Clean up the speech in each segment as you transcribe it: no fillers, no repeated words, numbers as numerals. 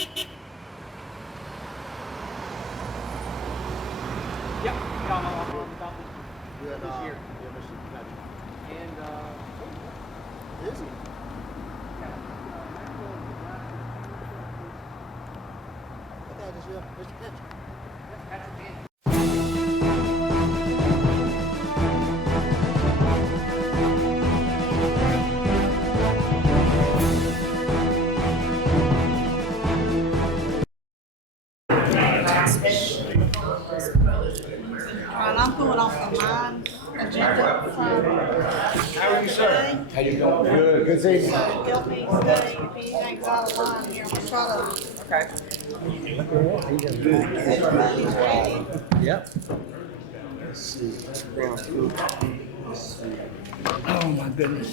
Yeah, got my offer about You and, this year. yeah, Mr. Patrick. And Is he? I thought this was Mr. Patrick. Patrick Mann. Right, I'm going off of mine agenda from How are you, sir? today. How you doing? Good, good to see you. So help me stay, if anything's out of line here, we'll try to. Okay. Everybody's ready. Yep. Let's see. Let's see. Oh, my goodness.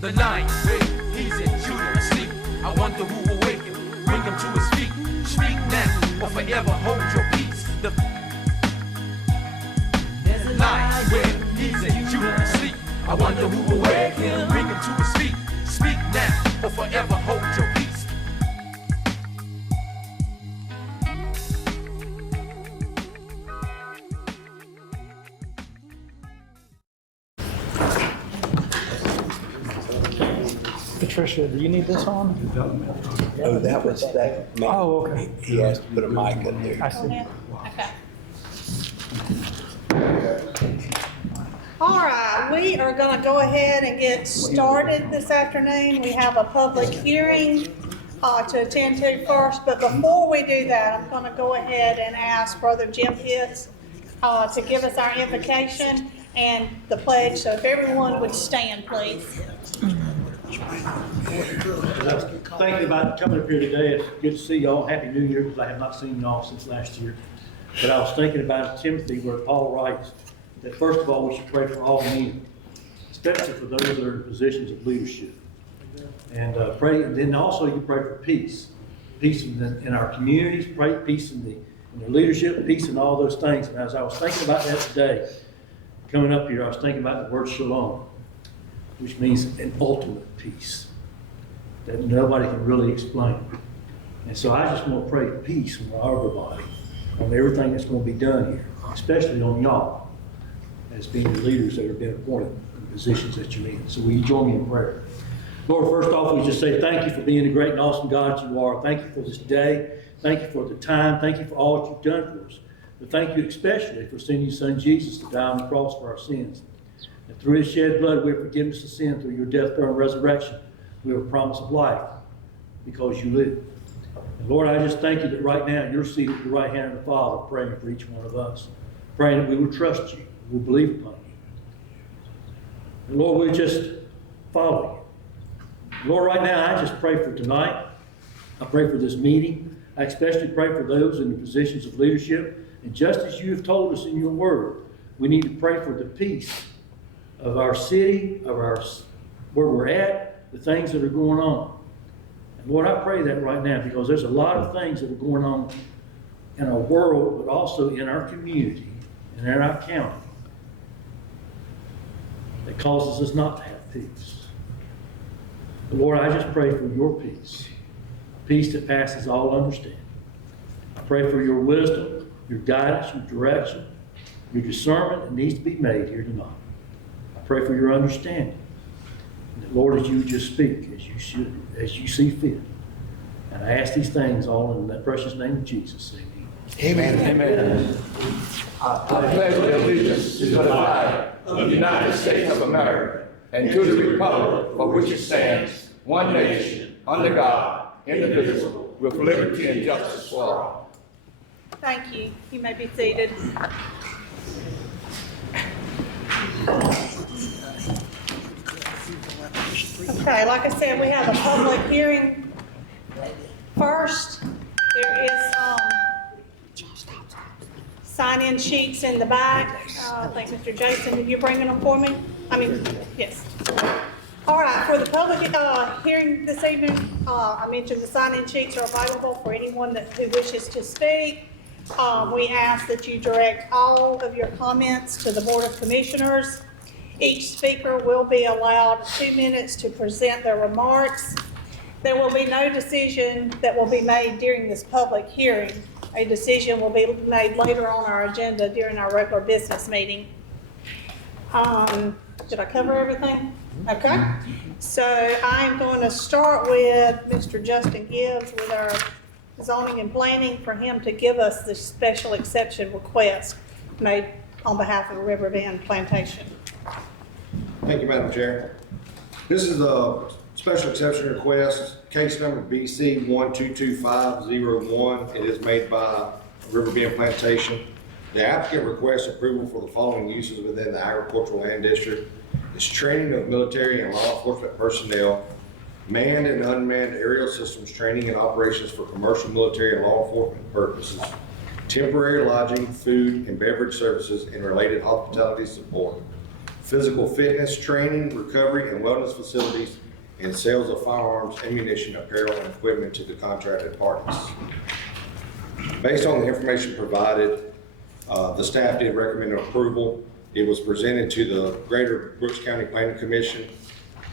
The night where he's in Judah asleep. I wonder who will wake him, bring him to his feet. Speak now or forever hold your peace. There's a night where he's in Judah asleep. I wonder who will wake him, bring him to his feet. Speak now or forever hold your peace. Patricia, do you need this on? Oh, that was that. Man. Oh, okay. He has to put a mic in there. I see. Yeah, okay. All right, we are going to go ahead and get started this afternoon. We have a public hearing to attend to first, but before we do that, I'm going to go ahead and ask Brother Jim Pitts to give us our invocation and the pledge. So if everyone would stand, please. Thinking about coming up here today, it's good to see y'all. Happy New Year, because I have not seen y'all since last year. But I was thinking about Timothy, where Paul writes that first of all, we should pray for all men, especially for those that are in positions of leadership. And pray, and then also you pray for peace. Peace in our communities, pray peace in the leadership, peace in all those things. And as I was thinking about that today, coming up here, I was thinking about the word shalom, which means an ultimate peace that nobody can really explain. And so I just want to pray peace on everybody, on everything that's going to be done here, especially on y'all, as being the leaders that have been appointed in positions that you're in. So will you join me in prayer? Lord, first off, we just say thank you for being the great and awesome God you are. Thank you for this day. Thank you for the time. Thank you for all that you've done for us. But thank you especially for sending your son Jesus to die on the cross for our sins. And through his shed blood, we have forgiveness of sin. Through your death, burial, and resurrection, we have a promise of life because you live. And Lord, I just thank you that right now you're seated at the right hand of the Father, praying for each one of us, praying that we will trust you, we'll believe upon you. And Lord, we just follow you. Lord, right now, I just pray for tonight. I pray for this meeting. I especially pray for those in the positions of leadership. And just as you have told us in your word, we need to pray for the peace of our city, of our where we're at, the things that are going on. And Lord, I pray that right now because there's a lot of things that are going on in our world, but also in our community and in our county that causes us not to have peace. But Lord, I just pray for your peace, peace that passes all understanding. I pray for your wisdom, your guidance, your direction, your discernment that needs to be made here tonight. I pray for your understanding. And that, Lord, as you just speak, as you should, as you see fit. And I ask these things all in the precious name of Jesus. Amen. Amen. I pledge allegiance to the flag of the United States of America and to the republic for which it stands, one nation, under God, indivisible, with liberty and justice for all. Thank you. You may be seated. Okay, like I said, we have a public hearing first. There is sign-in sheets in the back. I think Mr. Jason, are you bringing them for me? Yes. All right, for the public hearing this evening, I mentioned the sign-in sheets are available for anyone who wishes to speak. We ask that you direct all of your comments to the Board of Commissioners. Each speaker will be allowed 2 minutes to present their remarks. There will be no decision that will be made during this public hearing. A decision will be made later on our agenda during our regular business meeting. Did I cover everything? Okay. So I'm going to start with Mr. Justin Gibbs with our zoning and planning for him to give us the special exception request made on behalf of Riverbend Plantation. Thank you, Madam Chair. This is a special exception request, case number BC 122501. It is made by Riverbend Plantation. The applicant requests approval for the following uses within the agricultural land district. It's training of military and law enforcement personnel, manned and unmanned aerial systems training and operations for commercial, military, and law enforcement purposes, temporary lodging, food, and beverage services, and related hospitality support, physical fitness, training, recovery, and wellness facilities, and sales of firearms, ammunition, apparel, and equipment to the contracted parties. Based on the information provided, the staff did recommend approval. It was presented to the Greater Brooks County Planning Commission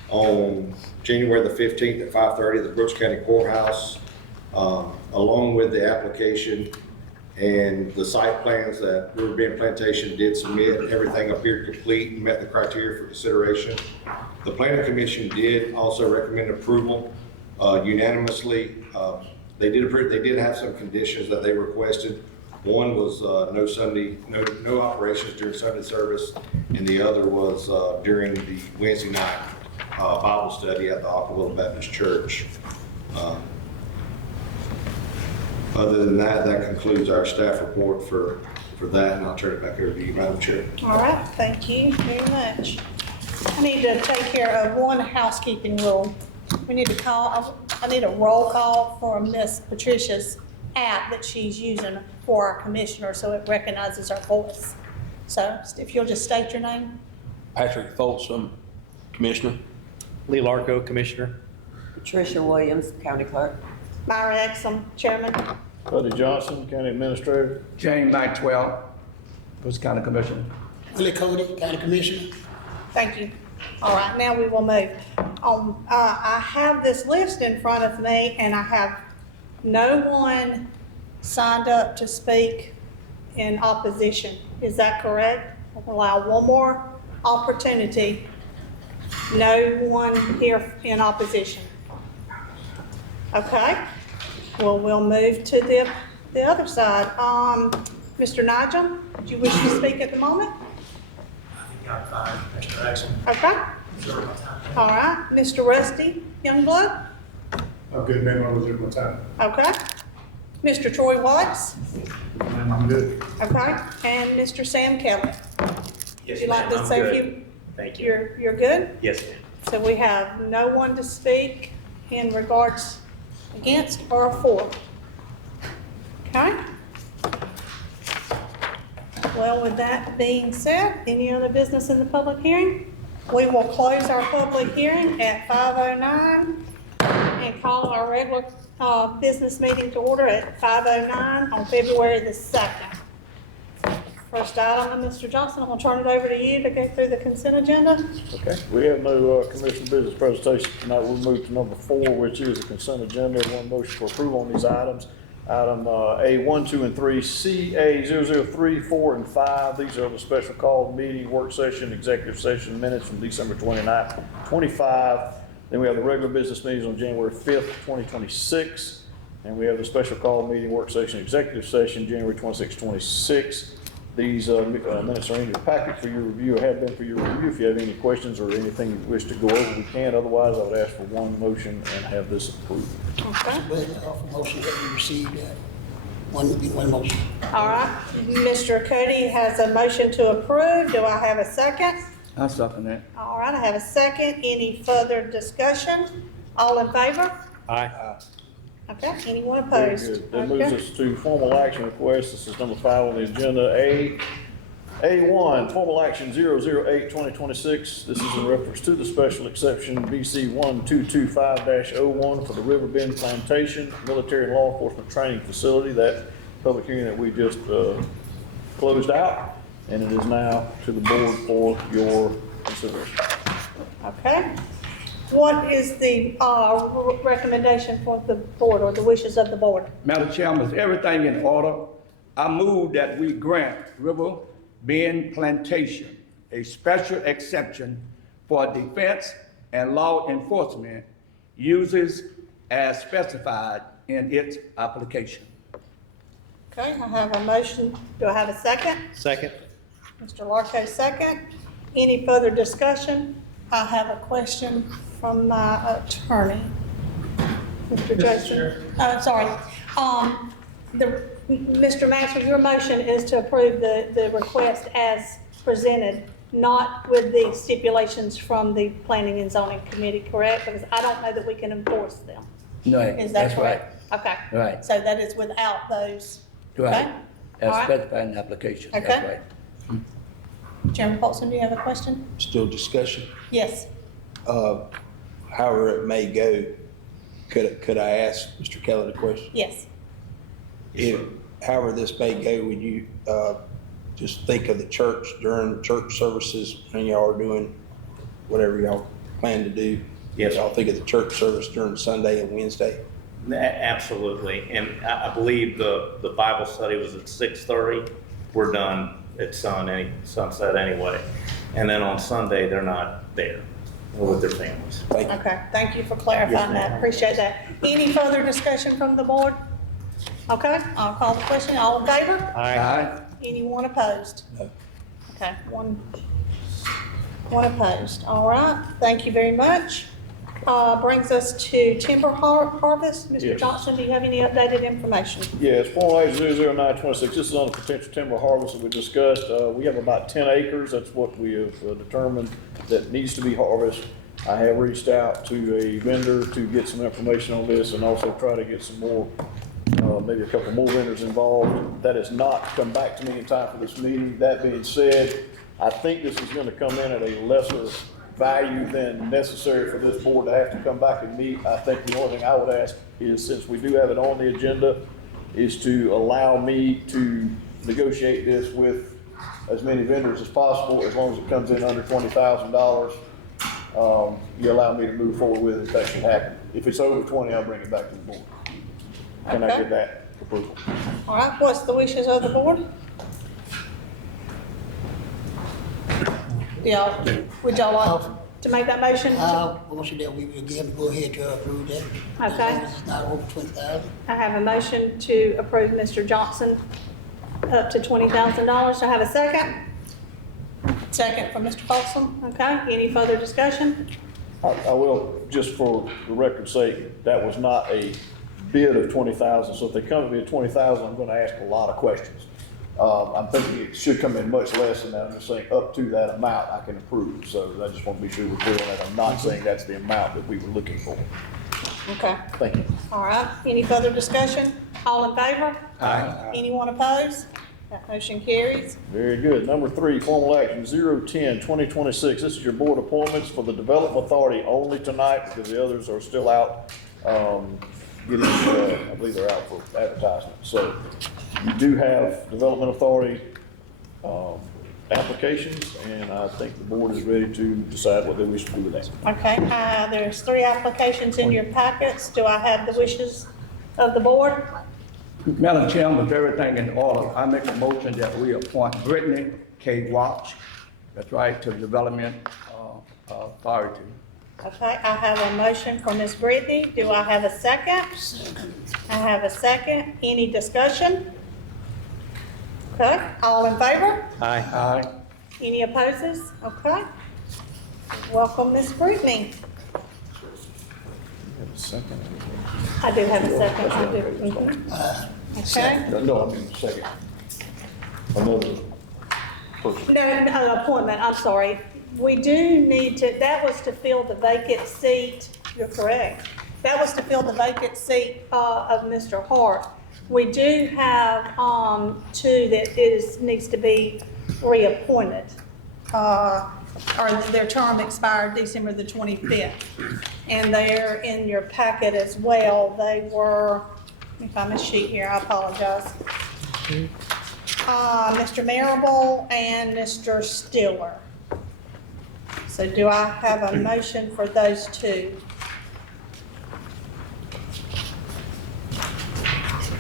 on January the 15th at 5:30 at the Brooks County Courthouse, along with the application and the site plans that Riverbend Plantation did submit. Everything appeared complete and met the criteria for consideration. The Planning Commission did also recommend approval unanimously. They did approve. They did have some conditions that they requested. One was no operations during Sunday service, and the other was during the Wednesday night Bible study at the Aquavilla Baptist Church. Other than that, that concludes our staff report for that, and I'll turn it back over to you, Madam Chair. All right, thank you very much. I need to take care of one housekeeping rule. We need to I need a roll call for Miss Patricia's app that she's using for our commissioner so it recognizes our voice. So if you'll just state your name. Patrick Folsom, Commissioner. Lee Larco, Commissioner. Patricia Williams, County Clerk. Myra Exum, Chairman. Buddy Johnson, County Administrator. James Maxwell, Brooks County Commissioner. Willie Cody, County Commissioner. Thank you. All right, now we will move on. I have this list in front of me, and I have no one signed up to speak in opposition. Is that correct? I'll allow one more opportunity. No one here in opposition. Okay. Well, we'll move to the other side. Mr. Nigel, do you wish to speak at the moment? I'm fine, Mr. Exum. Okay. All right. Mr. Rusty Youngblood? I'm good, ma'am. I was at my time. Okay. Mr. Troy Watts? I'm good. Okay. And Mr. Sam Kelly? Yes, Would you like ma'am, to I'm say a good. few? Thank you. You're good? Yes, ma'am. So we have no one to speak in regards against or for. Okay? Well, with that being said, any other business in the public hearing? We will close our public hearing at 5:09. and call our regular, business meeting to order at 5:09 on February the 2nd. First item, Mr. Johnson, I'm gonna turn it over to you to go through the consent agenda. Okay, we have no, commission business presentation tonight. We'll move to number 4, which is the consent agenda. One motion for approval on these items. Item, A 1, 2, and 3, C, A 003, 4, and 5. These are the special call meeting, work session, executive session minutes from December 29th, 25. Then we have the regular business meetings on January 5th, 2026. And we have the special call meeting, work session, executive session, January 26th, 26. These minutes are in your packet for your review, or have been for your review. If you have any questions or anything you wish to go over, we can. Otherwise, I would ask for one motion and have this approved. Okay. Well, offer motion that we received, one motion. All right, Mr. Cody has a motion to approve. Do I have a second? I'll second that. All right, I have a second. Any further discussion? All in favor? Aye. Okay, anyone Very opposed? good. That moves us to formal action requests. This is number 5 on the agenda. A1, formal action 008-2026. This is in reference to the special exception BC 1225-01 for the River Bend Plantation Military and Law Enforcement Training Facility. That public hearing that we just closed out, and it is now to the board for your consideration. Okay. What is the recommendation for the board or the wishes of the board? Madam Chairman, is everything in order? I move that we grant River Bend Plantation a special exception for defense and law enforcement uses as specified in its application. Okay, I have a motion. Do I have a second? Second. Mr. Larko, second. Any further discussion? I have a question from my attorney. Mr. Jason. Sorry. Mr. Maxwell, your motion is to approve the request as presented, not with the stipulations from the Planning and Zoning Committee, correct? Because I don't know that we can enforce them. No, Is that that's correct? Okay. Right. So that is without those. Right. Okay? As All right. specified in the application. That's Okay. right. Chairman Paulson, do you have a question? Still discussion. Yes. However it may go, could I ask Mr. Keller the question? Yes. If, however this may go, would you, just think of the church during church services when y'all are doing whatever y'all plan to do? Yes. Y'all think of the church service during Sunday and Wednesday? Absolutely. And I believe the Bible study was at 6:30. We're done at sunset anyway. And then on Sunday, they're not there with their families. Thank you. Okay, thank you for clarifying that. Appreciate that. Any further discussion from the board? Okay, I'll call the question. All in favor? Aye. Anyone opposed? No. Okay, one opposed. All right, thank you very much. Brings us to timber harvest. Mr. Yes. Johnson, do you have any updated information? Yes, formal action 00926, this is on the potential timber harvest that we discussed. We have about 10 acres, that's what we have determined that needs to be harvested. I have reached out to a vendor to get some information on this and also try to get some more, maybe a couple more vendors involved. That has not come back to me in time for this meeting. That being said, I think this is gonna come in at a lesser value than necessary for this board to have to come back and meet. I think the only thing I would ask is, since we do have it on the agenda, is to allow me to negotiate this with as many vendors as possible, as long as it comes in under $20,000. You allow me to move forward with it if that should happen. If it's over 20, I'll bring it back to the board. Can I Okay. get that approval? All right, what's the wishes of the board? Would y'all like to make that motion? Motion that we will give him go ahead to approve that. Okay. As long as it's not over 20,000. I have a motion to approve Mr. Johnson up to $20,000. Do I have a second? Second from Mr. Folsom. Okay, any further discussion? I will, just for the record's sake, that was not a bid of 20,000, so if they come to me at 20,000, I'm gonna ask a lot of questions. I'm thinking it should come in much less than that. I'm just saying up to that amount I can approve. So I just want to be sure we're clear on that. I'm not saying that's the amount that we were looking for. Okay, Thank you. all right. Any further discussion? All in favor? Aye. Anyone opposed? That motion carries. Very good. Number 3, formal action 010-2026. This is your board appointments for the Development Authority only tonight because the others are still out getting, I believe they're out for advertisement. So you do have Development Authority, applications, and I think the board is ready to decide what they wish to do with that. Okay, there's 3 applications in your packets. Do I have the wishes of the board? Madam Chairman, with everything in order, I make a motion that we appoint Brittany K. Watts, that's right, to the Development Authority. Okay, I have a motion for Ms. Brittany. Do I have a second? I have a second. Any discussion? Okay, all in favor? Aye. Any opposes? Okay. Welcome, Ms. Brittany. Second. I do have a second. I do. Mhm. Okay. No, I mean second. Another person. No, appointment, I'm sorry. We do need to, that was to fill the vacant seat, you're correct. That was to fill the vacant seat of Mr. Hart. We do have 2 that needs to be reappointed. Or their term expired December the 25th. And they're in your packet as well. They were, let me find my sheet here, I apologize. Mr. Marable and Mr. Stiller. So do I have a motion for those 2?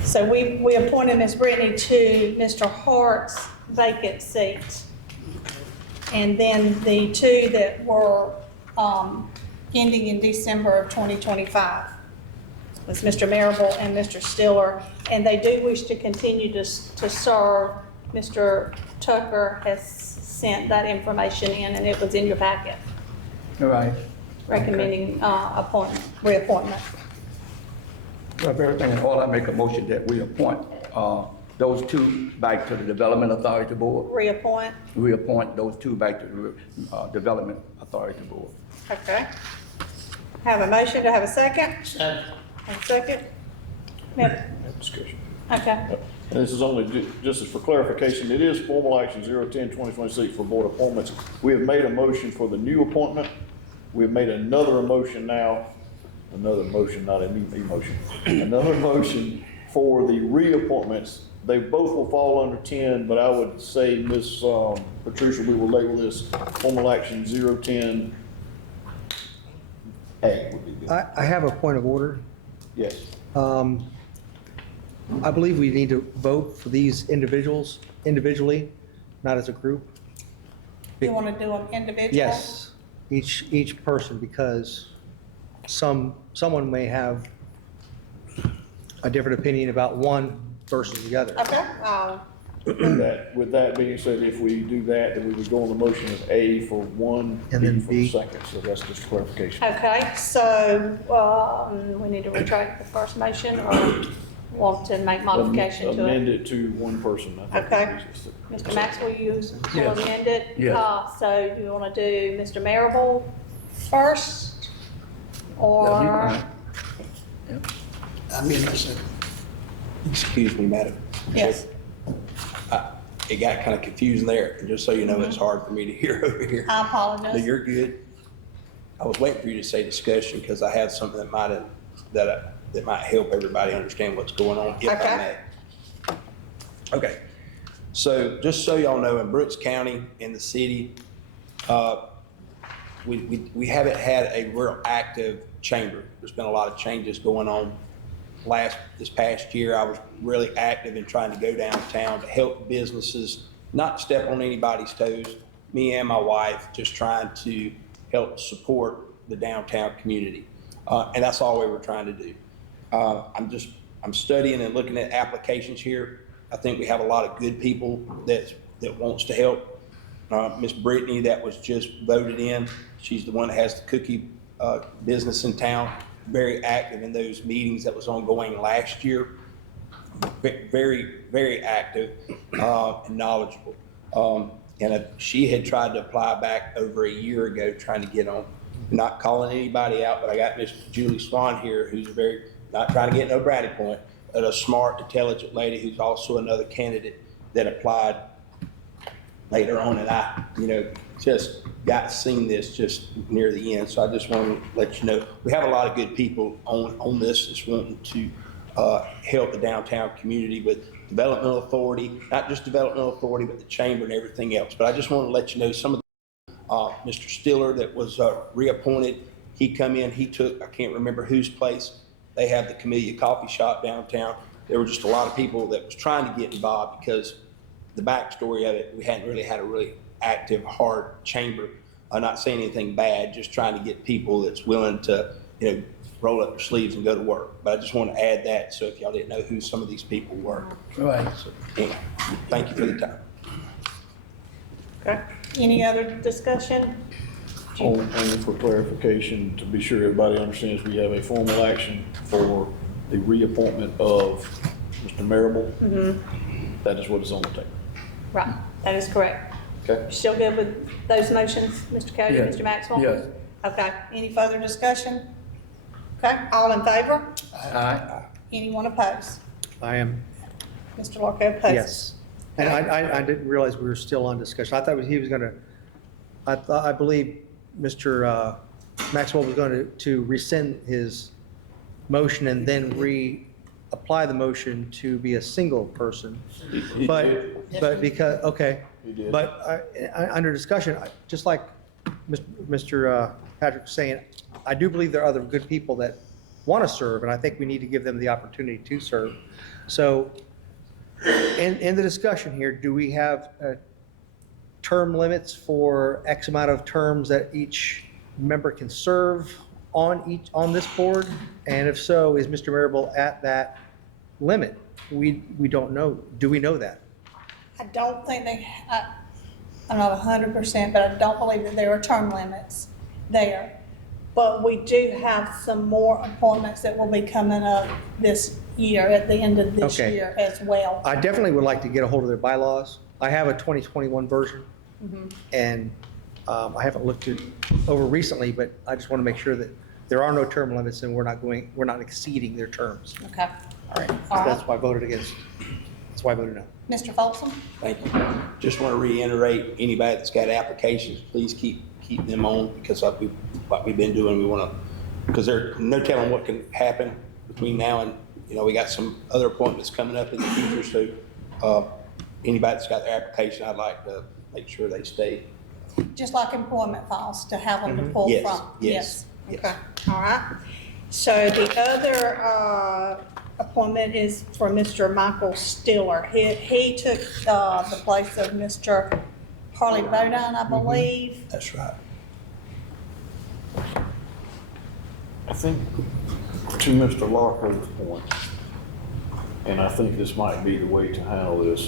So we appointed Ms. Brittany to Mr. Hart's vacant seat. And then the 2 that were ending in December of 2025 was Mr. Marable and Mr. Stiller. And they do wish to continue to serve. Mr. Tucker has sent that information in, and it was in your packet, All right. recommending reappointment. With everything in order, I make a motion that we appoint those 2 back to the Development Authority Board. Reappoint, Reappoint those 2 back to the Development Authority Board. okay. Have a motion, to have a second? Have a second? Yep. Discussion. Okay, And this is only, just as for clarification, it is formal action 010-2026 for board appointments. We have made a motion for the new appointment. We have made another motion now, another motion, not a new motion, another motion for the reappointments. They both will fall under 10, but I would say, Ms. Patricia, we will label this formal action 010A would be good. I have a point of order. Yes. I believe we need to vote for these individuals individually, not as a group. you want to do them individually? Yes, each person, because someone may have a different opinion about one versus the other. Okay, With that being said, if we do that, then we would go on the motion of A for one, And B then for B. the second, so that's just clarification. okay, so, we need to retract the first motion, or want to make modification to Amend it? it to one person. I think Okay. is easiest. Mr. Maxwell, you will Yes. amend it? Yes. So you want to do Mr. Marable first, or? I mean, I said, Excuse me, madam. Yes. It got kind of confusing there, and just so you know, it's hard for me to hear over here. I No, apologize. you're good. I was waiting for you to say discussion, because I had something that might help everybody understand what's going on, if Okay. I may. Okay, so just so y'all know, in Brooks County, in the city, we haven't had a real active chamber. There's been a lot of changes going on. This past year, I was really active in trying to go downtown to help businesses, not step on anybody's toes. Me and my wife just trying to help support the downtown community. And that's all we were trying to do. I'm studying and looking at applications here. I think we have a lot of good people that wants to help. Miss Brittany, that was just voted in. She's the one that has the cookie business in town. Very active in those meetings that was ongoing last year. Very, very active and knowledgeable. And she had tried to apply back over a year ago, trying to get on. Not calling anybody out, but I got Miss Julie Swan here, who's not trying to get no brownie point, but a smart, intelligent lady who's also another candidate that applied. later on, and I, just got seen this just near the end. So I just want to let you know, we have a lot of good people on this that's wanting to help the downtown community with developmental authority, not just developmental authority, but the chamber and everything else. But I just want to let you know some of Mr. Stiller that was reappointed, he come in, he took, I can't remember whose place. They have the Camellia Coffee Shop downtown. There were just a lot of people that was trying to get involved because the backstory of it, we hadn't really had a really active, hard chamber. I'm not saying anything bad, just trying to get people that's willing to, roll up their sleeves and go to work. But I just want to add that, so if y'all didn't know who some of these people were. Right. So, anyway, thank you for the time. Okay. Any other discussion? Only for clarification, to be sure everybody understands, we have a formal action for the reappointment of Mr. Marable. That is what is on the table. Right, that is correct. Okay. You still good with those motions, Mr. Cody, Yes. Mr. Maxwell? Yes. Okay, any further discussion? Okay, all in favor? Aye. Anyone opposed? I am, Mr. Larko opposed? yes. And I didn't realize we were still on discussion. I thought he was gonna, I believe Mr. Maxwell was going to rescind his motion and then reapply the motion to be a single person. He But, did. but because, okay. He did. But under discussion, just like Mr. Patrick was saying, I do believe there are other good people that want to serve, and I think we need to give them the opportunity to serve. So in the discussion here, do we have term limits for X amount of terms that each member can serve on this board? And if so, is Mr. Marable at that limit? We don't know. Do we know that? I don't think I'm not 100%, but I don't believe that there are term limits there. But we do have some more appointments that will be coming up this year, at the end of this Okay. year as well. I definitely would like to get a hold of their bylaws. I have a 2021 version, and I haven't looked it over recently, but I just want to make sure that there are no term limits and we're not exceeding their terms. Okay. All right. All That's right. why I voted against. That's why I voted no. Mr. Folsom? Thank you. Just want to reiterate, anybody that's got applications, please keep them on, because what we've been doing, we want to, because there's no telling what can happen between now and, we got some other appointments coming up in the future. So anybody that's got their application, I'd like to make sure they stay. Just like employment files, to have them to pull Yes, from? yes, Okay, all right. So the other appointment is for Mr. Michael Stiller. He took the place of Mr. Harley Bodine, I believe. That's right. I think to Mr. Locker's point, and I think this might be the way to handle this,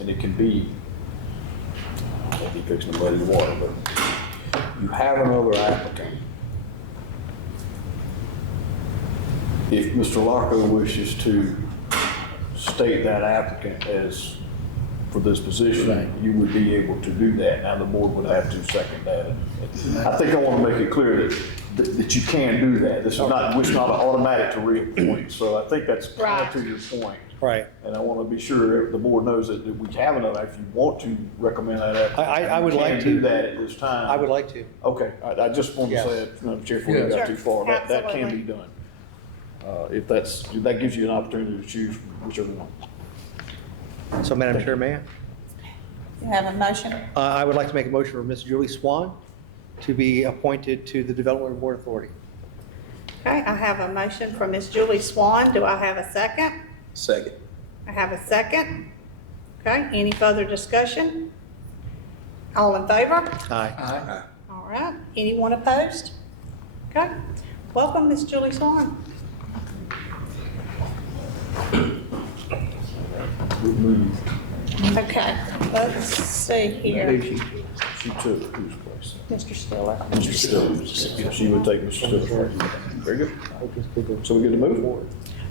and it can be, I think he fixing to muddy the water, but you have another applicant. If Mr. Locker wishes to state that applicant as for this position, you would be able to do that. Now the board would have to second that. I think I want to make it clear that you can do that. This is not, it's not automatic to reappoint. So I think that's kind of to your point. Right. And I want to be sure the board knows that we have another, if you want to recommend that applicant. I would you can like to do that at this time. I would like to. Okay, I just wanted to say it, Madam Chair, before we got too far. That can Absolutely. be done. If that gives you an opportunity to choose whichever one. So Madam Chair, may I? You have a motion? I would like to make a motion for Ms. Julie Swan to be appointed to the Development Board Authority. Okay, I have a motion for Ms. Julie Swan. Do I have a second? Second. I have a second. Okay, any further discussion? All in favor? Aye. All right, anyone opposed? Okay, welcome, Ms. Julie Swan. Okay, let's see here. She took whose place? Mr. Stiller. Mr. Stiller. She would take Mr. Stiller. Very good. So we good to move forward?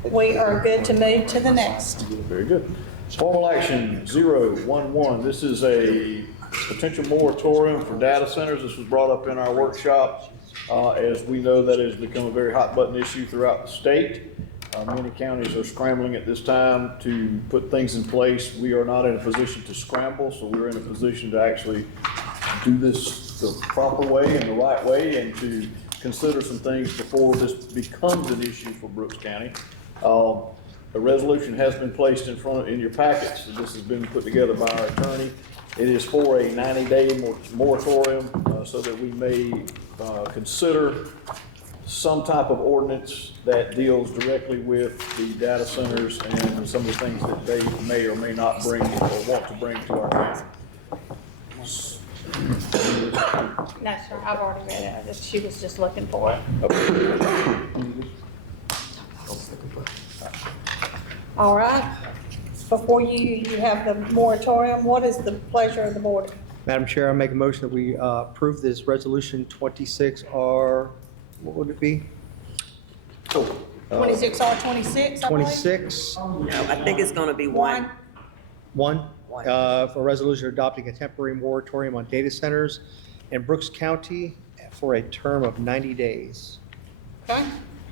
We are good to move to the next. Very good. Formal action 011. This is a potential moratorium for data centers. This was brought up in our workshop. As we know, that has become a very hot button issue throughout the state. Many counties are scrambling at this time to put things in place. We are not in a position to scramble, so we're in a position to actually do this the proper way and the right way, and to consider some things before this becomes an issue for Brooks County. A resolution has been placed in your packets. This has been put together by our attorney. It is for a 90-day moratorium, so that we may consider some type of ordinance that deals directly with the data centers and some of the things that they may or may not bring or want to bring to our county. No, sir, I've already read it. She was just looking for it. All right. Before you have the moratorium, what is the pleasure of the board? Madam Chair, I make a motion that we approve this resolution 26R, what would it be? 26R 26, I believe? 26, No, I think it's gonna be one. 1, for a resolution adopting a temporary moratorium on data centers in Brooks County for a term of 90 days. Okay,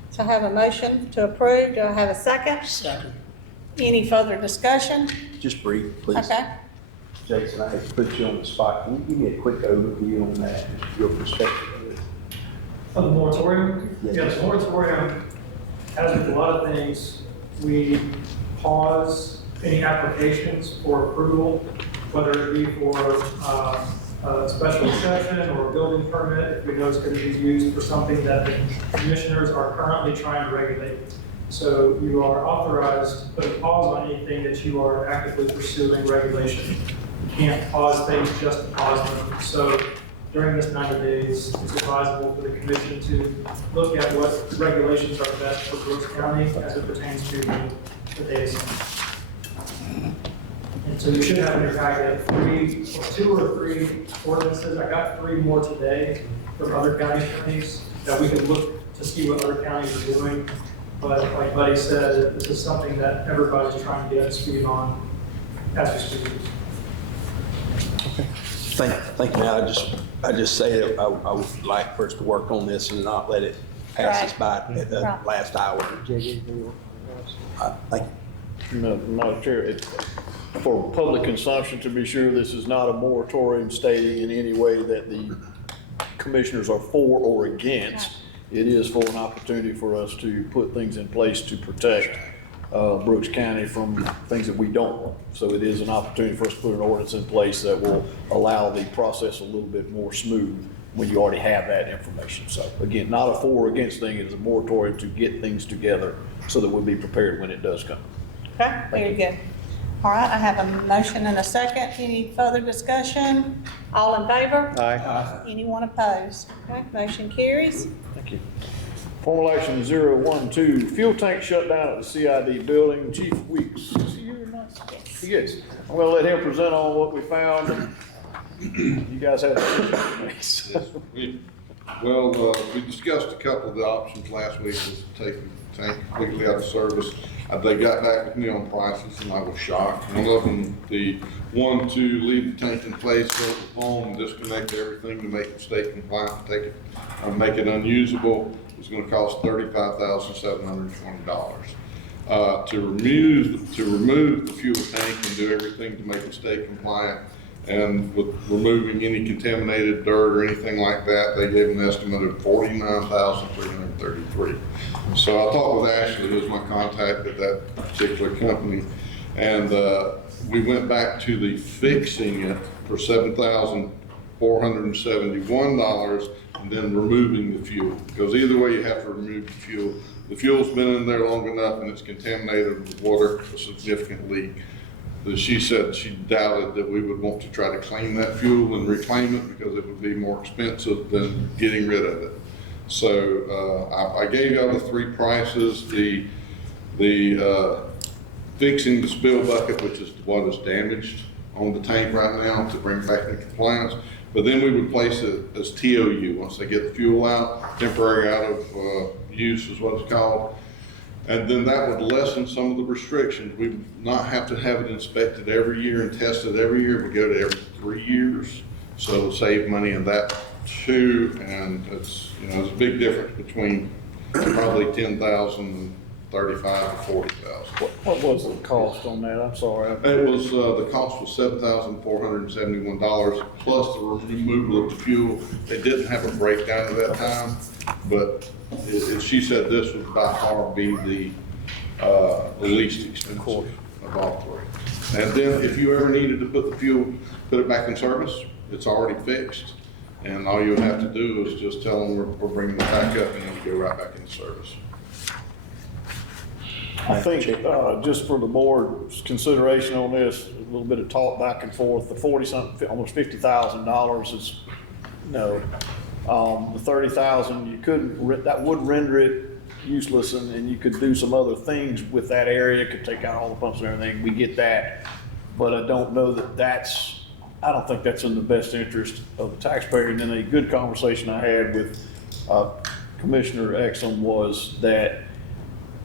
so I have a motion to approve. Do I have a second? Second. Any further discussion? Just brief, please. Okay. Jason, I hate to put you on the spot. Can you give me a quick overview on that, your perspective of it? Of the moratorium? Yes. Yeah, the moratorium, as with a lot of things, we pause any applications for approval, whether it be for a special exception or a building permit, if we know it's going to be used for something that the commissioners are currently trying to regulate. So you are authorized to put a pause on anything that you are actively pursuing regulation. You can't pause things just to pause them. So during this 90 days, it's advisable for the commission to look at what regulations are best for Brooks County as it pertains to the data center. And so you should have in your packet 2 or 3 ordinances. I got 3 more today from other county attorneys that we can look to see what other counties are doing. But like Buddy said, this is something that everybody's trying to get up to speed on as we speak. Thank you. Now, I just say that I would like for us to work on this and not let it pass us by at the last hour. Thank you. Madam Chair, for public consumption, to be sure, this is not a moratorium stating in any way that the commissioners are for or against. It is for an opportunity for us to put things in place to protect Brooks County from things that we don't want. So it is an opportunity for us to put an ordinance in place that will allow the process a little bit more smooth when you already have that information. So again, not a for or against thing, it is a moratorium to get things together so that we'll be prepared when it does come. Okay, very good. All right, I have a motion and a second. Any further discussion? All in favor? Aye. Anyone opposed? Okay, motion carries. Thank you. Formulation 012, fuel tank shut down at the CID building. Chief Weeks, is he here or not? He is. I'm gonna let him present on what we found. You guys have a We discussed a couple of the options last week, was taking the tank completely out of service. They got back with me on prices and I was shocked. One of them, the one to leave the tank in place, fill it with foam, disconnect everything to make it state compliant, take it, make it unusable, was gonna cost $35,720. To remove the fuel tank and do everything to make it state compliant, and with removing any contaminated dirt or anything like that, they gave an estimate of $49,333. So I talked with Ashley, who's my contact at that particular company, and we went back to the fixing it for $7,471, and then removing the fuel. Because either way, you have to remove the fuel. The fuel's been in there long enough and it's contaminated with water, a significant leak. She said she doubted that we would want to try to claim that fuel and reclaim it because it would be more expensive than getting rid of it. So I gave y'all the 3 prices, the fixing the spill bucket, which is what is damaged on the tank right now, to bring it back into compliance. But then we would place it as TOU once they get the fuel out, temporary out of use is what it's called. And then that would lessen some of the restrictions. We would not have to have it inspected every year and tested every year. We go to every 3 years. So it'll save money in that too. And it's, there's a big difference between probably $10,000 and 35 to 40,000. What was the cost on that? I'm sorry. It was, the cost was $7,471 plus the removal of the fuel. They didn't have a breakdown at that time, but she said this would by far be the least expensive of all three. And then if you ever needed to put the fuel, put it back in service, it's already fixed. And all you would have to do is just tell them we're bringing it back up and then you go right back into service. I think, just for the board's consideration on this, a little bit of talk back and forth, the 40-something, almost $50,000 is, no. The 30,000, you couldn't, that would render it useless, and you could do some other things with that area, could take out all the pumps and everything, we get that. But I don't know that I don't think that's in the best interest of the taxpayer. And then a good conversation I had with Commissioner Exum was that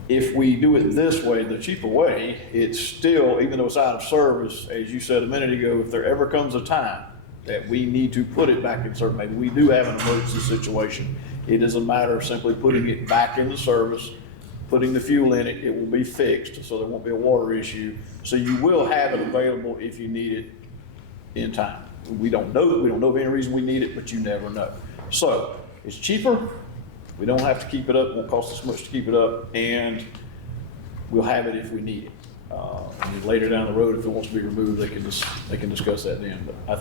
if we do it this way, the cheaper way, it's still, even though it's out of service, as you said a minute ago, if there ever comes a time that we need to put it back in service, maybe we do have an emergency situation, it is a matter of simply putting it back into service, putting the fuel in it, it will be fixed, so there won't be a water issue. So you will have it available if you need it in time. We don't know of any reason we need it, but you never know. So it's cheaper. We don't have to keep it up. It won't cost us much to keep it up, and we'll have it if we need it. And then later down the road, if it wants to be removed, they can discuss that then. But I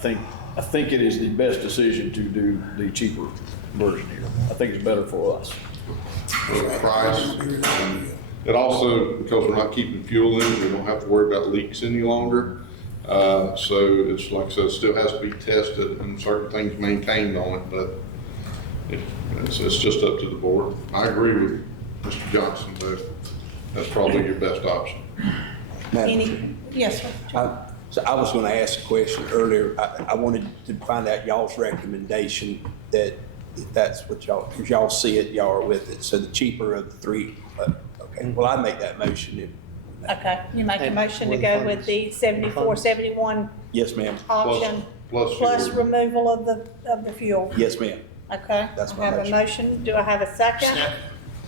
think it is the best decision to do the cheaper version here. I think it's better for us. For the price, it also, because we're not keeping fuel in, we don't have to worry about leaks any longer. So it's like I said, it still has to be tested and certain things maintained on it, but it's just up to the board. I agree with Mr. Johnson that that's probably your best option. Yes, sir. So I was going to ask a question earlier. I wanted to find out y'all's recommendation that if that's what if y'all see it, y'all are with it. So the cheaper of the three, okay. Well, I'd make that motion. Okay, you make a motion to go with the 74, 71 Yes, ma'am. option plus removal of the fuel. Yes, ma'am. Okay, That's I my have a motion. Do I have a second?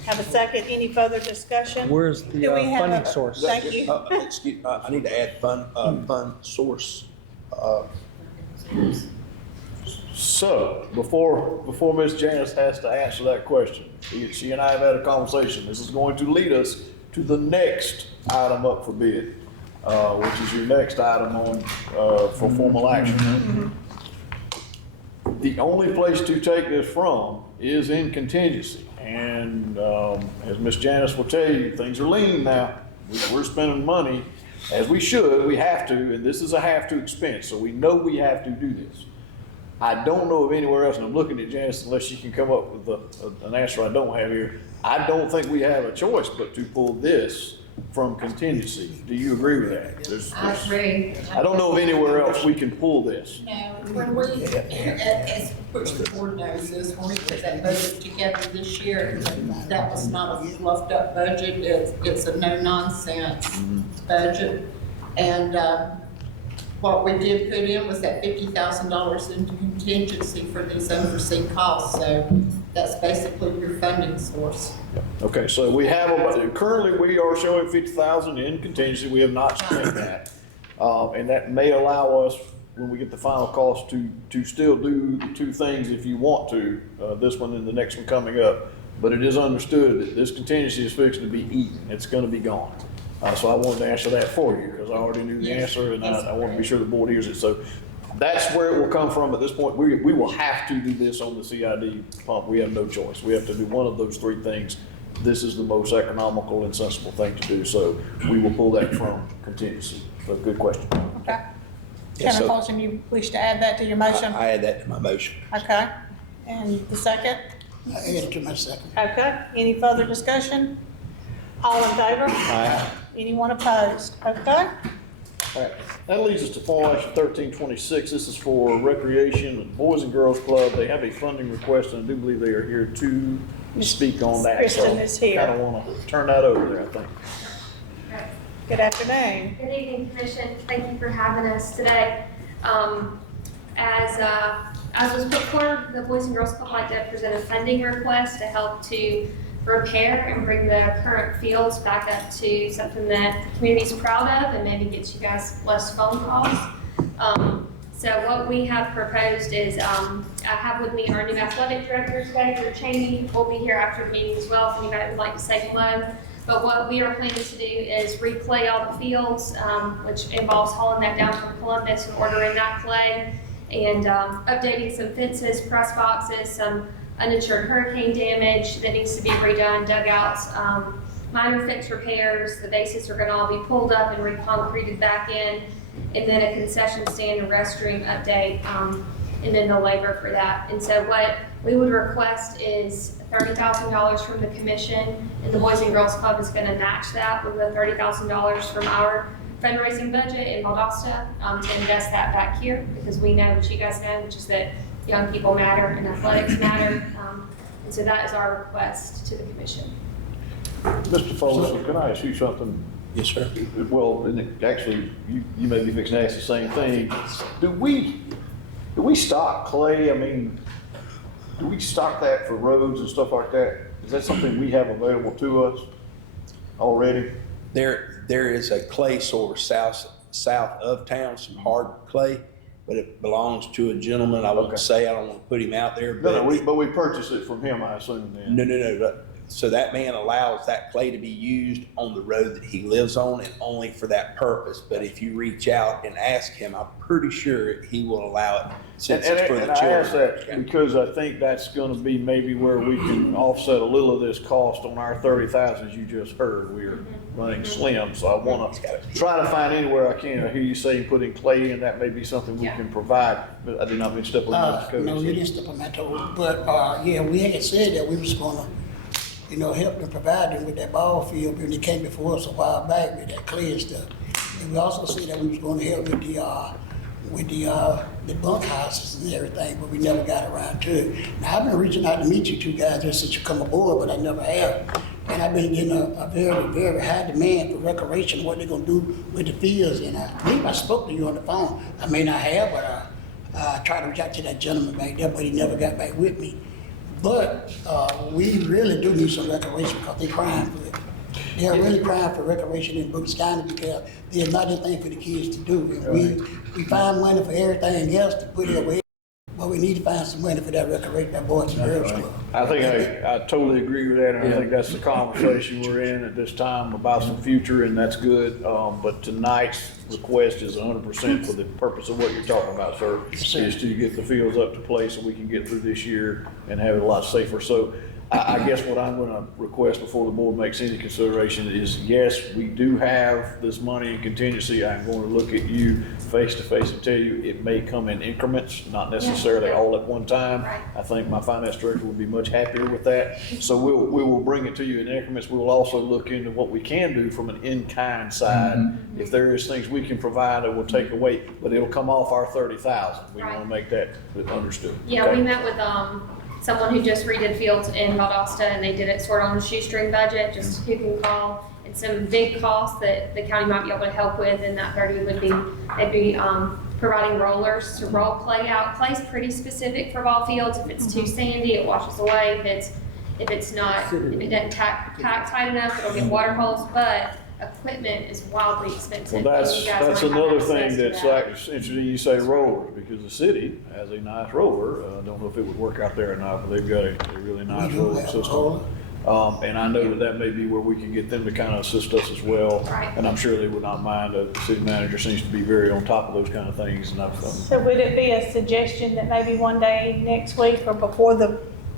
Have a second. Any further discussion? Where's the Do we have funding a- source? Thank you. Excuse, I need to add fund source. So, before Ms. Janice has to answer that question, she and I have had a conversation. This is going to lead us to the next item up for bid, which is your next item on, for formal action. The only place to take this from is in contingency. And, as Ms. Janice will tell you, things are lean now. We're spending money, as we should, we have to, and this is a have to expense, so we know we have to do this. I don't know of anywhere else, and I'm looking at Janice unless she can come up with an answer I don't have here. I don't think we have a choice but to pull this from contingency. Do you agree with that? I agree. I don't know of anywhere else we can pull this. No, when we, as which the board knows this, when we put that budget together this year, that was not a fluffed up budget. It's a no nonsense budget. And, what we did put in was that $50,000 into contingency for these unforeseen costs. So that's basically your funding source. Okay, so we have, currently we are showing 50,000 in contingency. We have not spent that. And that may allow us, when we get the final cost, to still do the two things if you want to, this one and the next one coming up. But it is understood that this contingency is fixing to be eaten. It's gonna be gone. So I wanted to answer that for you, because I already knew the answer, and I want to be sure the board hears it. So that's where it will come from at this point. We will have to do this on the CID pump. We have no choice. We have to do one of those three things. This is the most economical and sensible thing to do, so we will pull that from contingency. So good question. Okay. Yes, Chairman so- Paulson, you wish to add that to your motion? I add that to my motion. Okay. And the second? I add it to my second. Okay. Any further discussion? All in favor? Aye. Anyone opposed? Okay. All right, that leads us to formal action 1326. This is for recreation, the Boys and Girls Club. They have a funding request, and I do believe they are here to speak on that. Kristen is here. Kind of want to turn that over there, I think. Good afternoon. Good evening, Commission. Thank you for having us today. As was put forward, the Boys and Girls Club would like to present a funding request to help to repair and bring the current fields back up to something that the community's proud of and maybe gets you guys less phone calls. So what we have proposed is, I have with me our new athletic director today, Drew Cheney, will be here after the meeting as well, if anybody would like to say hello. But what we are planning to do is replay all the fields, which involves hauling that down from Columbus and ordering that clay, and updating some fences, press boxes, some uninsured hurricane damage that needs to be redone, dugouts, minor fix repairs. The bases are gonna all be pulled up and reconcreted back in, and then a concession stand and restroom update, and then the labor for that. And so what we would request is $30,000 from the commission, and the Boys and Girls Club is gonna match that with the $30,000 from our fundraising budget in Valdosta, to invest that back here, because we know what you guys know, which is that young people matter and athletics matter. And so that is our request to the commission. Mr. Folsom, can I ask you something? Yes, sir. Well, and actually, you may be fixing to ask the same thing. Do we stock clay? I mean, do we stock that for roads and stuff like that? Is that something we have available to us already? There is a clay source south of town, some hard clay, but it belongs to a gentleman. I won't say, I don't want to put him out there. But we purchased it from him, I assume then. No. So that man allows that clay to be used on the road that he lives on and only for that purpose. But if you reach out and ask him, I'm pretty sure he will allow it since it's for the children. I ask that because I think that's gonna be maybe where we can offset a little of this cost on our 30,000, as you just heard. We're running slim, so I wanna try to find anywhere I can. I hear you say putting clay in, that may be something we can provide, but I did not mean to step on Mr. Cody's. No, you didn't step on my toes, but, yeah, we had said that we was gonna, help them provide them with that ball field when they came before us a while back with that clay and stuff. And we also said that we was gonna help with the bunk houses and everything, but we never got around to it. Now, I've been reaching out to meet you two guys just since you come aboard, but I never have. And I've been getting a very, very high demand for recreation, what they're gonna do with the fields. And I believe I spoke to you on the phone. I may not have, but I tried to reach out to that gentleman back there, but he never got back with me. But we really do need some recreation because they're crying for it. They're really crying for recreation in Brooks County because there's not anything for the kids to do. And we find money for everything else to put it away, but we need to find some money for that recreation, that Boys and Girls Club. I think I totally agree with that, and I think that's the conversation we're in at this time about some future, and that's good. But tonight's request is 100% for the purpose of what you're talking about, sir, is to get the fields up to play so we can get through this year and have it a lot safer. So I guess what I'm gonna request before the board makes any consideration is, yes, we do have this money in contingency. I'm going to look at you face to face and tell you it may come in increments, not necessarily all at one time. Right. I think my finance director would be much happier with that. So we will bring it to you in increments. We will also look into what we can do from an in-kind side. If there is things we can provide that will take away, but it'll come off our 30,000. We want to make that understood. Yeah, Okay? we met with someone who just redid fields in Valdosta, and they did it sort of on a shoestring budget, just who can call, and some big costs that the county might be able to help with, and that 30 would be, they'd be providing rollers to roll clay out. Clay's pretty specific for ball fields. If it's too sandy, it washes away. If it doesn't pack tight enough, it'll get water holes, but equipment is wildly expensive. Well, You guys might that's have another access thing to that's that. like interesting you say rollers, because the city has a nice roller. I don't know if it would work out there or not, but they've got a really nice rolling system. And I know that may be where we can get them to kind of assist us as well. Right. And I'm sure they would not mind. The city manager seems to be very on top of those kind of things. And So would it be a suggestion that maybe one day next week or before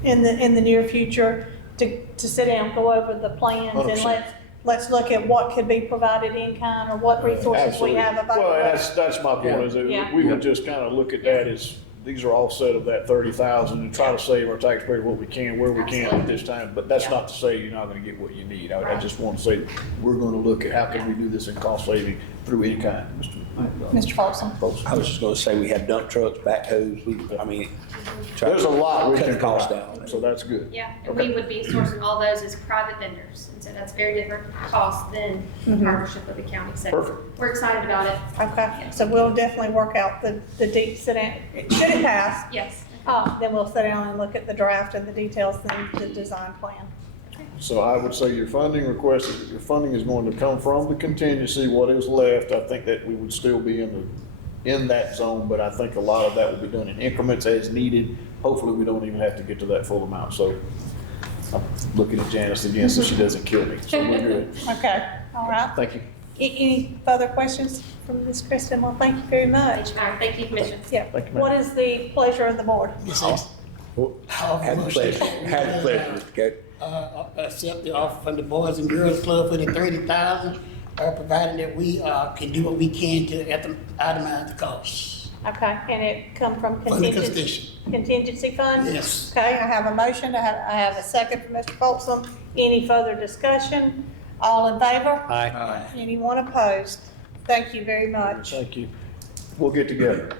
in the near future to sit down, go over the plans 100%. and let's look at what could be provided in kind or what resources we have available? Well, that's my point, is that Yeah. we would just kind of look at that as, these are offset of that 30,000 and try to save our taxpayers what we can, where we can at this time. But that's not to say you're not gonna get what you need. I just want to say, we're gonna look at how can we do this in cost saving through any kind. Mr. Folsom? I was just gonna say, we have dump trucks, backhoes, try There's a lot we cut can the cost provide, down. so that's good. Yeah, and we would be sourcing all those as private vendors, and so that's very different cost than partnership with the county. So Perfect. we're excited about it. Okay, so we'll definitely work out the deep sit down. Should it pass, Yes. then we'll sit down and look at the draft and the details and the design plan. So I would say your funding request, your funding is going to come from the contingency, what is left, I think that we would still be in that zone, but I think a lot of that will be done in increments as needed. Hopefully, we don't even have to get to that full amount, so I'm looking at Janice again so she doesn't kill me, so we're good. Okay, all right. Thank you. Any further questions from Ms. Kristen? Well, thank you very much. Thank you, Commissioner. Yeah, Thank you, ma'am. what is the pleasure of the board? Have the pleasure, Mr. Getto. Accept the offer from the Boys and Girls Club for the 30,000, providing that we, can do what we can to itemize the costs. Okay, and it come from From the contingency fund? Yes. Okay, I have a motion, I have a second from Mr. Folsom. Any further discussion? All in favor? Aye. Anyone opposed? Thank you very much. Thank you. We'll get together.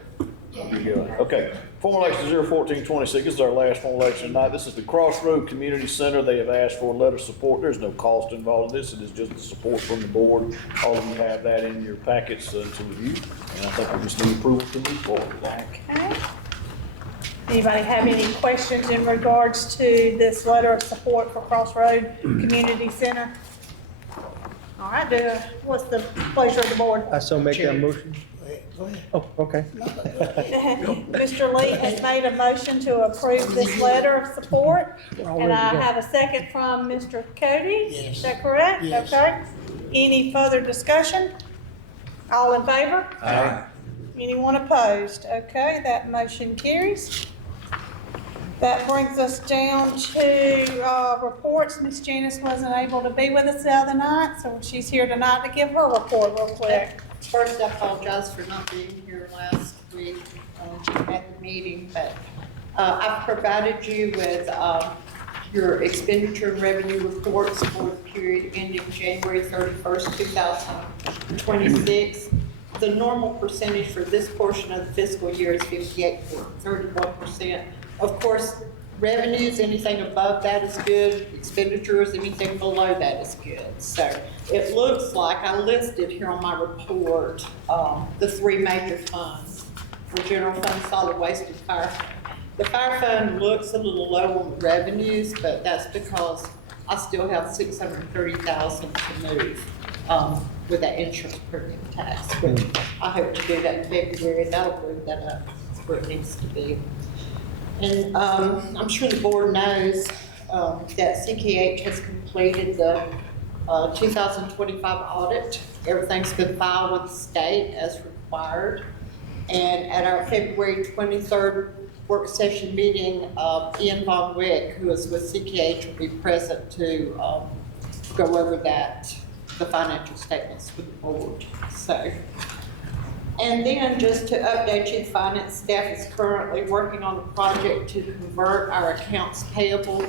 We'll be good. Okay, formal election 01426, this is our last formal election tonight. This is the Crossroad Community Center. They have asked for a letter of support. There's no cost involved in this. It is just the support from the board. All of you have that in your packets to review. And I think we just need approval to move forward. Okay. Anybody have any questions in regards to this letter of support for Crossroad Community Center? All right, what's the pleasure of the board? I so make that motion. Go ahead. Oh, okay. Mr. Lee has made a motion to approve this letter of support, and I have a second from Mr. Cody. Yes. Is that correct? Yes. Okay. Any further discussion? All in favor? Aye. Anyone opposed? Okay, that motion carries. That brings us down to reports. Ms. Janice wasn't able to be with us the other night, so she's here tonight to give her report real quick. First, I apologize for not being here last week at the meeting, but I've provided you with your expenditure and revenue reports for the period ending January 31st, 2026. The normal percentage for this portion of the fiscal year is 58.31%. Of course, revenues, anything above that is good. Expenditures, anything below that is good. So it looks like I listed here on my report the three major funds: the general fund, solid waste, and fire fund. The fire fund looks a little low on the revenues, but that's because I still have $630,000 to move with that insurance premium tax, which I hope to do that in February. That'll move that up where it needs to be. And I'm sure the board knows that CKH has completed the 2025 audit. Everything's been filed with the state as required. And at our February 23rd work session meeting, Ian Von Wick, who is with CKH, will be present to go over the financial statements with the board. So. And then just to update you, the finance staff is currently working on a project to convert our accounts payable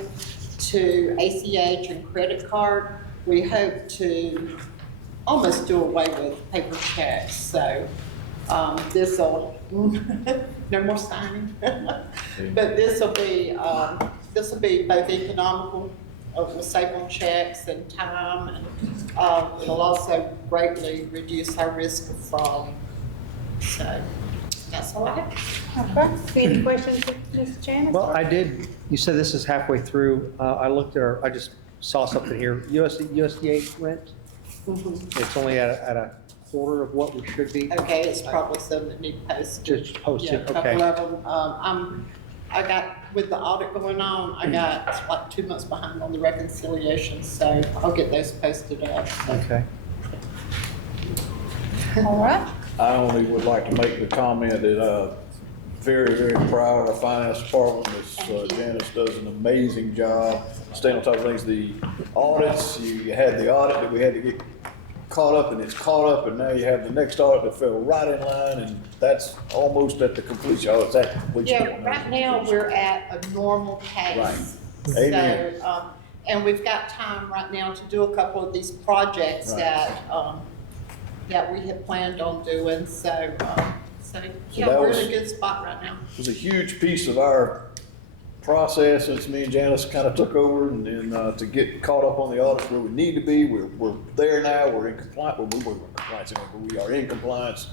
to ACH and credit card. We hope to almost do away with paper checks. So this'll, no more signing. But this'll be both economical, will save on checks and time, and it'll also greatly reduce our risk of fraud. So that's all I have. Okay. Any questions, Ms. Janice? Well, I did, you said this is halfway through. I looked at I just saw something here. USDA rent, it's only at a quarter of what we should be. Okay, it's probably some that need posted. Just posted, Yeah, a okay. couple of them. I got, with the audit going on, I got like 2 months behind on the reconciliation, so I'll get those posted up. Okay. All right. I only would like to make the comment that very, very proud of our finance department. Ms. Janice does an amazing job staying on top of things. The audits, you had the audit that we had to get caught up, and it's caught up, and now you have the next audit that fell right in line, and that's almost at the completion. Oh, it's at completion. Yeah, right now we're at a normal pace. Right. Amen. So, and we've got time right now to do a couple of these projects Right. that we had planned on doing. So yeah, that we're was- in a good spot right now. It was a huge piece of our process since me and Janice kind of took over, and to get caught up on the audits where we need to be. We're there now. We're in compliance. Well, we weren't in compliance anyway, but we are in compliance.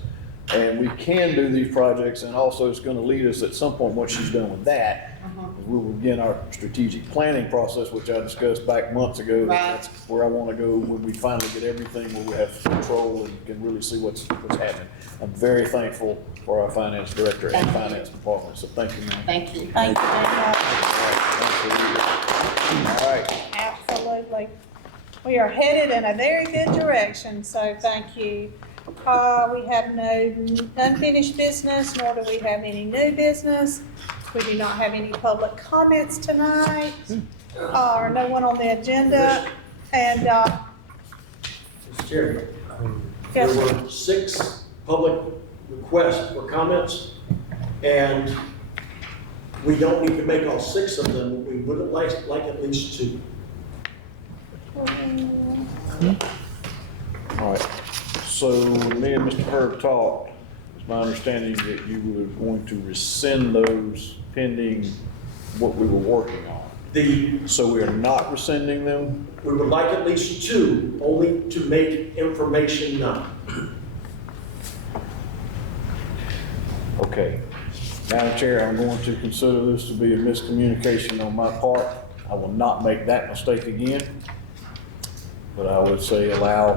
And we can do these projects, and also it's gonna lead us at some point, once she's done with that, we will begin our strategic planning process, which I discussed back months ago. Right. That's where I wanna go when we finally get everything, where we have control and can really see what's happening. I'm very thankful for our finance director and finance department, so thank you, ma'am. Thank you. Thank you very much. All right. Absolutely. We are headed in a very good direction, so thank you. We have no unfinished business, nor do we have any new business. We do not have any public comments tonight, or no one on the agenda, and, Mr. Chairman, there Yes. were 6 public requests for comments, and we don't need to make all 6 of them. We would like at least 2. All right, so when me and Mr. Herb talked, it's my understanding that you were going to rescind those pending what we were working on. So we are not rescinding them? We would like at least 2, only to make information known. Okay. Madam Chair, I'm going to consider this to be a miscommunication on my part. I will not make that mistake again. But I would say allow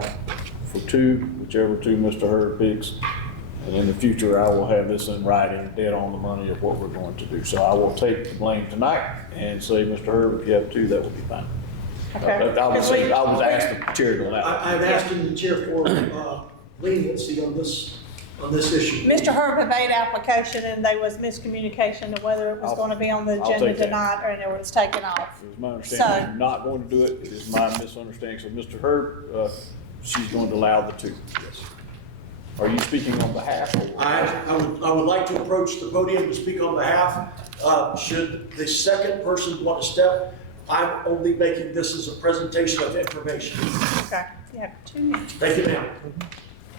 for 2, whichever 2 Mr. Hurd picks. And in the future, I will have this in writing, dead on the money of what we're going to do. So I will take the blame tonight and say, Mr. Hurd, if you have 2, that would be fine. Okay. I was asked the chair to allow. I'm asking the chair for leniency on this issue. Mr. Herb made application and there was miscommunication of whether it was going to be on the I'll agenda take that. tonight or it was taken off. It was my understanding you're not going to do it. It is my misunderstanding. So Mr. Hurd, she's going to allow the 2. Yes. Are you speaking on behalf or? I would like to approach the podium to speak on behalf. Should the second person want to step, I'm only making this as a presentation of information. Okay, you have 2 minutes. Thank you, ma'am.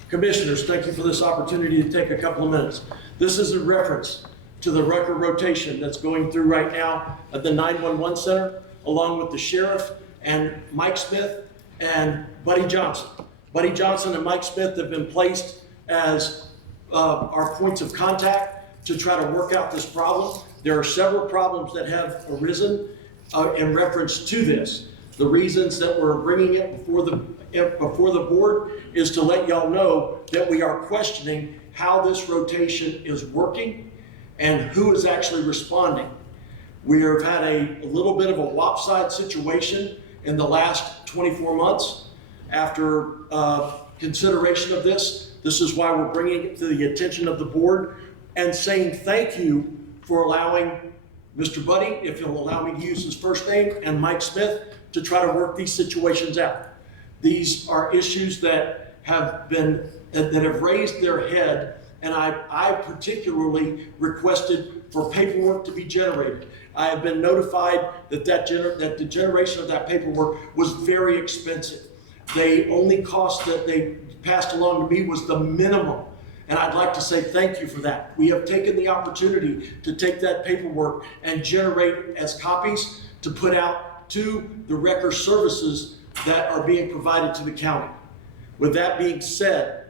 Commissioners, thank you for this opportunity to take a couple of minutes. This is a reference to the record rotation that's going through right now at the 911 center, along with the sheriff and Mike Smith and Buddy Johnson. Buddy Johnson and Mike Smith have been placed as our points of contact to try to work out this problem. There are several problems that have arisen in reference to this. The reasons that we're bringing it before the board is to let y'all know that we are questioning how this rotation is working and who is actually responding. We have had a little bit of a lopsided situation in the last 24 months. After consideration of this, this is why we're bringing it to the attention of the board and saying thank you for allowing Mr. Buddy, if he'll allow me to use his first name, and Mike Smith to try to work these situations out. These are issues that have raised their head, and I particularly requested for paperwork to be generated. I have been notified that the generation of that paperwork was very expensive. The only cost that they passed along to me was the minimum. And I'd like to say thank you for that. We have taken the opportunity to take that paperwork and generate as copies to put out to the record services that are being provided to the county. With that being said,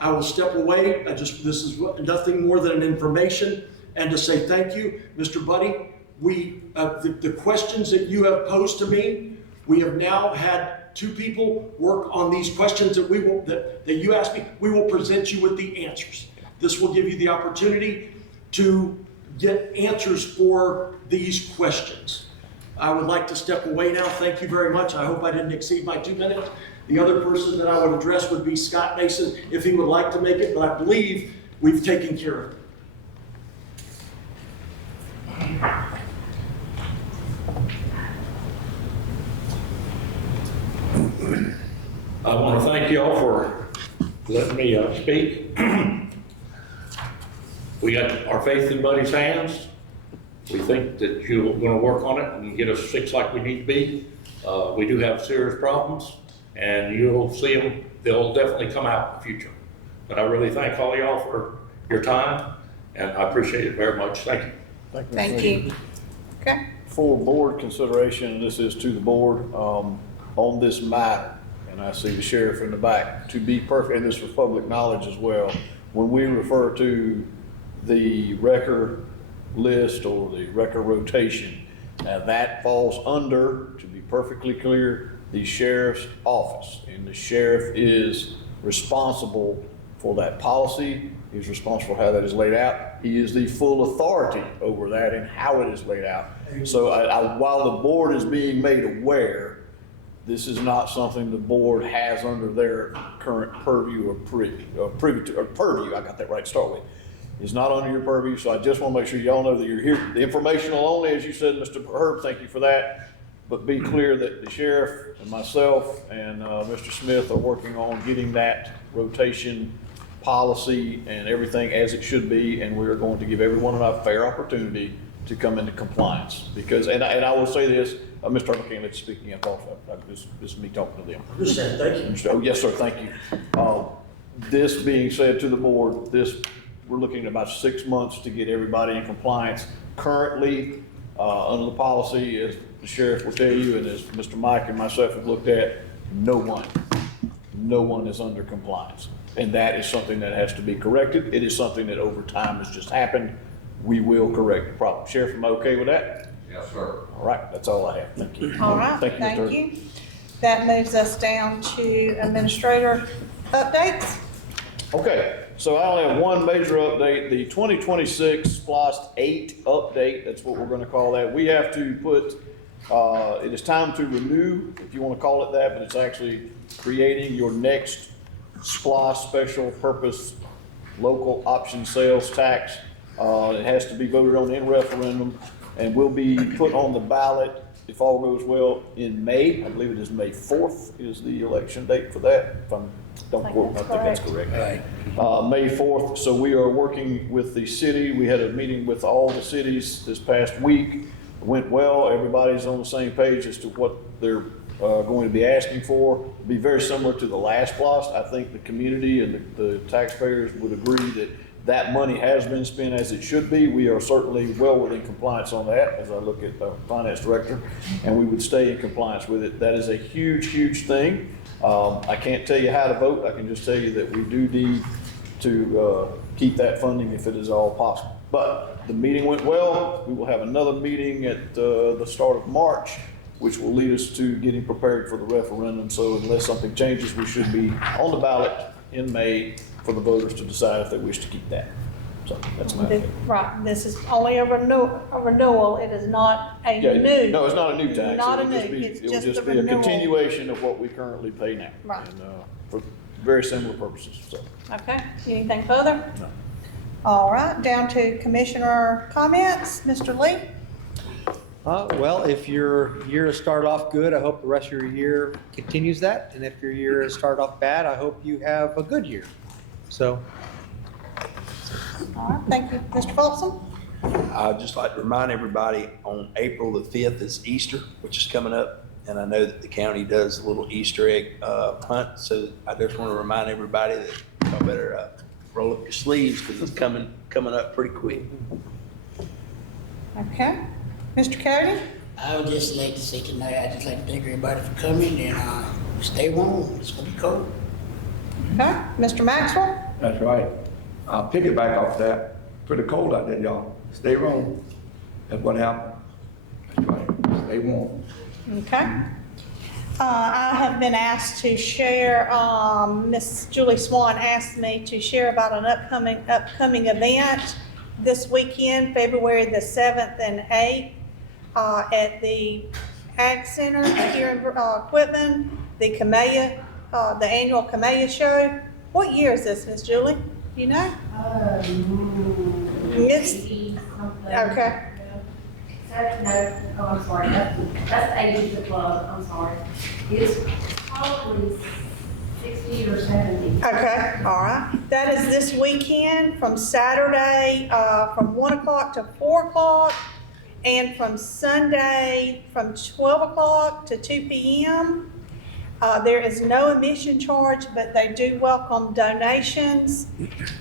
I will step away. This is nothing more than an information and to say thank you, Mr. Buddy. The questions that you have posed to me, we have now had 2 people work on these questions that you asked me. We will present you with the answers. This will give you the opportunity to get answers for these questions. I would like to step away now. Thank you very much. I hope I didn't exceed my 2 minutes. The other person that I would address would be Scott Mason, if he would like to make it, but I believe we've taken care of it. I want to thank you all for letting me speak. We got our faith in Buddy's hands. We think that you're going to work on it and get us fixed like we need to be. We do have serious problems, and you'll see them. They'll definitely come out in the future. But I really thank all y'all for your time, and I appreciate it very much. Thank you. Thank you. Okay. For board consideration, this is to the board, on this matter, and I see the sheriff in the back, to be perfect, and this for public knowledge as well, when we refer to the wrecker list or the wrecker rotation, that falls under, to be perfectly clear, the sheriff's office. And the sheriff is responsible for that policy. He's responsible for how that is laid out. He is the full authority over that and how it is laid out. So while the board is being made aware, this is not something the board has under their current purview or purview, I got that right to start with. It's not under your purview, so I just want to make sure y'all know that you're here. The informational only, as you said, Mr. Herb, thank you for that. But be clear that the sheriff and myself and Mr. Smith are working on getting that rotation policy and everything as it should be, and we are going to give everyone a fair opportunity to come into compliance. Because, and I will say this, Mr. Herb, I can't let you speak again, also. This is me talking to them. Just saying, thank you. Oh, yes, sir, thank you. This being said to the board, we're looking at about 6 months to get everybody in compliance. Currently, under the policy, as the sheriff will tell you, and as Mr. Mike and myself have looked at, no one is under compliance. And that is something that has to be corrected. It is something that over time has just happened. We will correct the problem. Sheriff, am I okay with that? Yes, sir. All right, that's all I have. Thank you. All right, Thank thank you. you. That moves us down to administrator updates. Okay, so I only have one major update, the 2026 SPLOST 8 update, that's what we're gonna call that. We have to put, it is time to renew, if you wanna call it that, but it's actually creating your next SPLOST special purpose local option sales tax. It has to be voted on in referendum and will be put on the ballot, if all goes well, in May. I believe it is May 4th is the election date for that, if I'm, don't quote, I think that's correct. May 4th, so we are working with the city. We had a meeting with all the cities this past week. It went well, everybody's on the same page as to what they're going to be asking for. It'll be very similar to the last SPLOST. I think the community and the taxpayers would agree that that money has been spent as it should be. We are certainly well within compliance on that, as I look at the finance director, and we would stay in compliance with it. That is a huge, huge thing. I can't tell you how to vote. I can just tell you that we do need to keep that funding if it is all possible. But the meeting went well. We will have another meeting at the start of March, which will lead us to getting prepared for the referendum. So unless something changes, we should be on the ballot in May for the voters to decide if they wish to keep that. So that's my opinion. Right, this is only a renewal, it is not a new. No, it's not a new tax. Not a It would new, it's just just a be a renewal. continuation of what we currently pay now. Right. And, for very similar purposes, so. Okay, anything further? No. All right, down to commissioner comments, Mr. Lee? Well, if your year has started off good, I hope the rest of your year continues that. And if your year has started off bad, I hope you have a good year. So, All right, thank you. Mr. Folsom? I'd just like to remind everybody, on April the 5th is Easter, which is coming up. And I know that the county does a little Easter egg hunt. So I just want to remind everybody that y'all better roll up your sleeves because it's coming up pretty quick. Okay. Mr. Cody? I would just like to say tonight, I'd just like to thank everybody for coming and stay warm. It's gonna be cold. Okay. Mr. Maxwell? That's right. I'll pick it back off that. Pretty cold out there, y'all. Stay warm. That's what happened. That's right. Stay warm. Okay. I have been asked to share, Miss Julie Swan asked me to share about an upcoming event this weekend, February the 7th and 8th, at the Ag Center here in Quitman, the Camellia, the annual Camellia Show. What year is this, Miss Julie? Do you know? Miss? Okay. No, oh, I'm sorry, that's the age of the club, I'm sorry. It's probably 60 or 70. Okay, all right. That is this weekend from Saturday, from 1 o'clock to 4 o'clock, and from Sunday from 12 o'clock to 2 p.m. There is no admission charge, but they do welcome donations.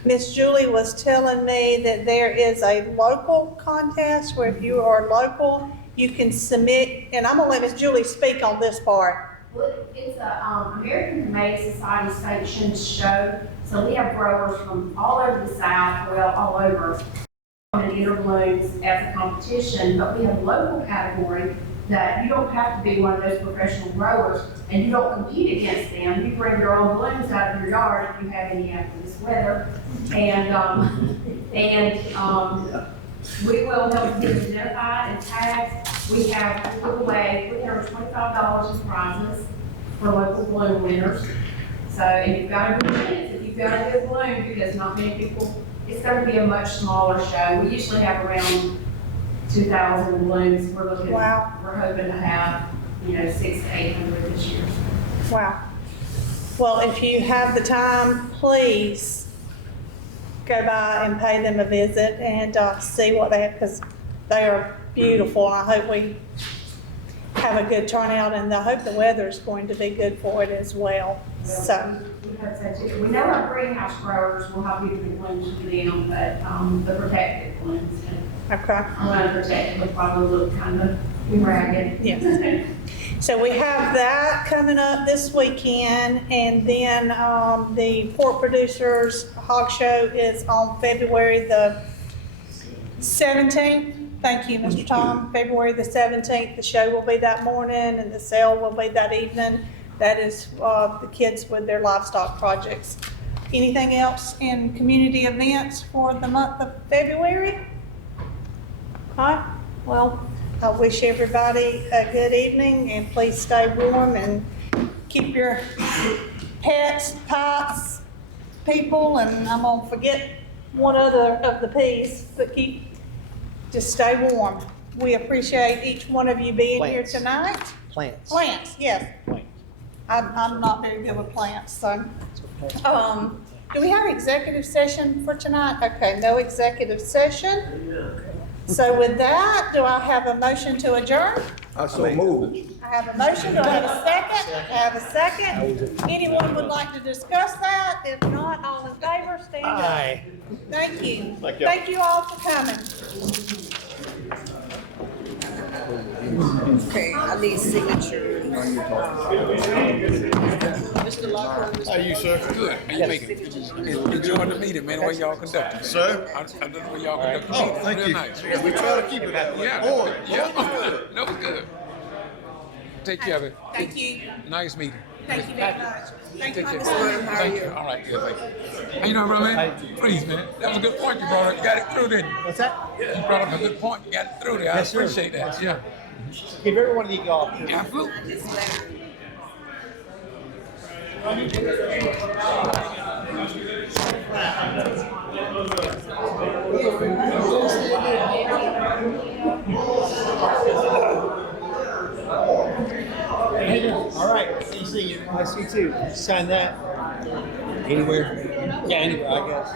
Miss Julie was telling me that there is a local contest where if you are local, you can submit, and I'm gonna let Miss Julie speak on this part. Well, it's a American Tomato Society sanctioned show, so we have growers from all over the South, well, all over, and enter blooms as a competition, but we have a local category that you don't have to be one of those professional growers, and you don't compete against them. You bring your own blooms out of your yard if you have any after this weather, and we will help you identify and tag. We give away $325 in prizes for local bloom winners. So, and you've got a good chance if you've got a good bloom, because not many people, it's going to be a much smaller show. We usually have around 2,000 blooms. We're hoping to have, 600 to 800 this year. Wow. Well, if you have the time, please go by and pay them a visit and see what they have, because they are beautiful. And I hope we have a good turnout, and I hope the weather is going to be good for it as well. So we know our greenhouse growers will have beautiful blooms for them, but the protected blooms. Okay. I'm going to protect them, probably look kind of ragged. Yes. So we have that coming up this weekend, and then the Pork Producers Hog Show is on February the 17th. Thank you, Mr. Tom. February the 17th, the show will be that morning, and the sale will be that evening. That is the kids with their livestock projects. Anything else in community events for the month of February? All right. Well, I wish everybody a good evening, and please stay warm and keep your pets, pots, people, and I'm gonna forget one other of the P's, but just stay warm. We appreciate each one of you being here tonight. Plants. Plants, yes. I'm not very good with plants, so. Do we have executive session for tonight? Okay, no executive session. So with that, do I have a motion to adjourn? I so moved. I have a motion, do I have a second? I have a second. Anyone would like to discuss that? If not, all in favor, stand up. Aye. Thank you. Thank you. Thank you all for coming. Okay, I need signatures. Mr. Lockhart. How are you, sir? Good. How you making? Enjoying the meeting, man. The way y'all conducted it. Sir? I love the way y'all conducted the Oh, meeting. thank Real you. nice. Yeah, we try to keep it that way. Yeah. Yeah. Good. No, good. Take care of it. Thank you. Nice meeting. Thank you very much. Thank you, Take Mr. care. Williams. Thank you. All right. Good. Thank you. How you doing, bro, man? Please, man. That was a good point you brought up. You got it through, didn't you? What's that? You brought up a good point. You got it through there. I Yes, sir. appreciate that. Yeah. Give every one of you golf. Absolutely. All right. See you. See you. I see you too. Sign that. Anywhere? Yeah, anywhere, I guess.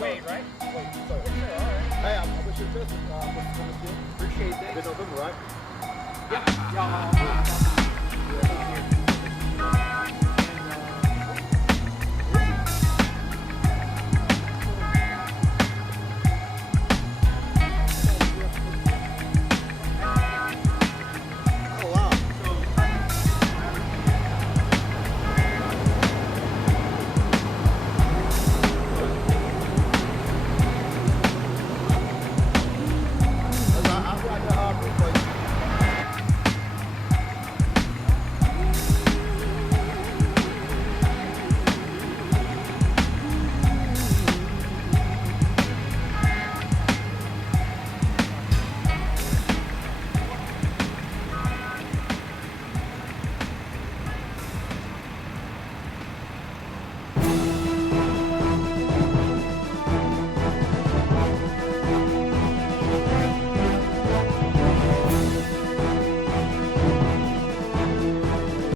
Wait, right? Wait, sorry. Hey, I wish you the best. Appreciate that. Good November, right? Yeah.